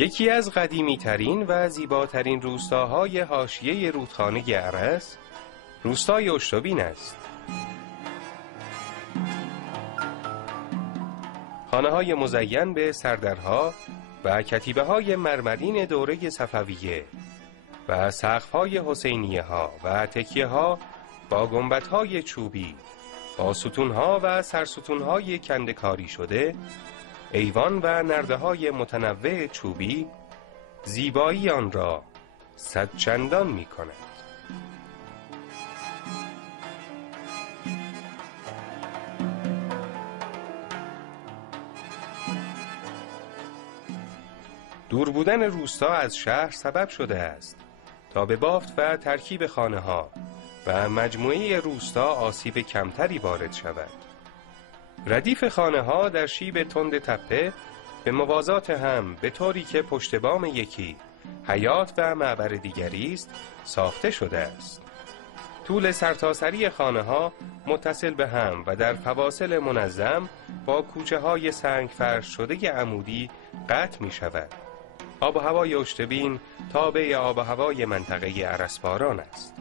یکی از قدیمی‌ترین و زیباترین روستاهای حاشیه رودخانه ارس، روستای اشتوبین است. خانه‌های مزین به سردرها و کتیبه‌های مرمرین دوره صفویه و سقف‌های حسینیه‌ها و تکیه‌ها با گنبدهای چوبی با ستون‌ها و سرستون‌های کنده‌کاری شده، ایوان و نرده‌های متنوع چوبی زیبایی آن را صد چندان می‌کند. دور بودن روستا از شهر سبب شده است تا به بافت و ترکیب خانه‌ها و مجموعه روستا آسیب کمتری وارد شود. ردیف خانه‌ها در شیب تند تپه به موازات هم به طوری که پشت بام یکی حیاط و معبر دیگری است ساخته شده است. طول سرتاسری خانه‌ها متصل به هم و در فواصل منظم با کوچه‌های سنگ فرش شده عمودی قطع می شود. آب و هوای اشتوین تابع آب و هوای منطقه ارسباران است.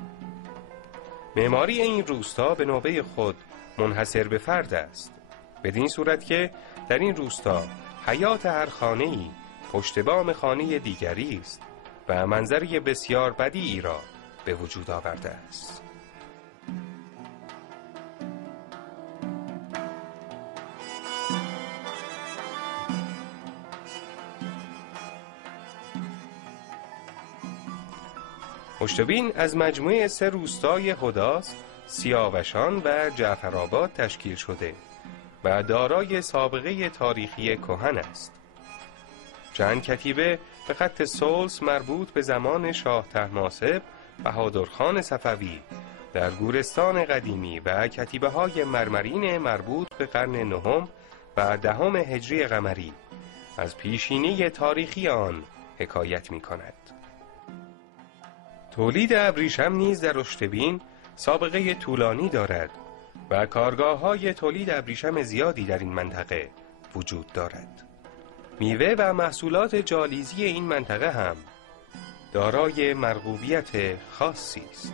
معماری این روستا به نوبه خود منحصر به فرد است، بدین صورت که در این روستا حیات هر خانه‌ای پشت بام خانه دیگری است و منظری بسیار بدیعی را به وجود آورده است. اشتوین از مجموعه 3 روستای هداس، سیاوشان و جعفرآباد تشکیل شده و دارای سابقه تاریخی کهن است. چند کتیبه به خط سلس مربوط به زمان شاه طهماسب بهادرخان صفوی در گورستان قدیمی و کتیبه‌های مرمرین مربوط به قرن 9 و 10 هجری قمری از پیشینه تاریخی آن حکایت می‌کند. تولید ابریشم نیز در اشتوین سابقه طولانی دارد و کارگاه‌های تولید ابریشم زیادی در این منطقه وجود دارد. میوه و محصولات جالیزی این منطقه هم دارای مرغوبیت خاصی است.